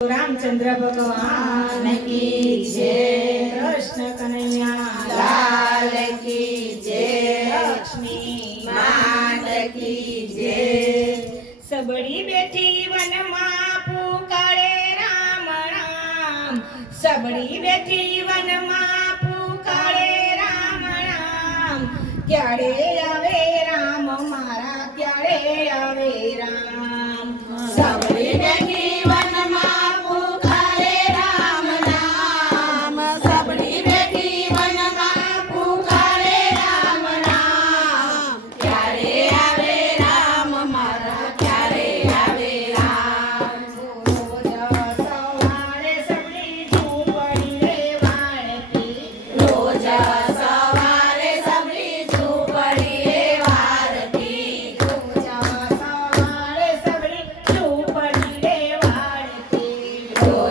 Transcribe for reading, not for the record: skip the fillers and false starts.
रामचंद्र भगवान की जय। कृष्ण कन्हैया लाल की जय। लक्ष्मी मात की जय। सबड़ी बेटी वन मां पुकारे राम राम। सबड़ी बेटी वन मां पुकारे राम राम। क्यारे आवे राम मारा क्यारे आवे राम। सबड़ी बेटी वन मां पुकारे राम नाम। सबड़ी बेटी वन मां पुकारे राम नाम। क्यारे आवे राम मारा क्यारे आवे राम। रोज सवारे सबड़ी झूपड़ी रे वाळती। रोज सवारे सबड़ी झूपड़ी रे वारती। रोज सवारे सबड़ी झूपड़ी रे वाळती। रोज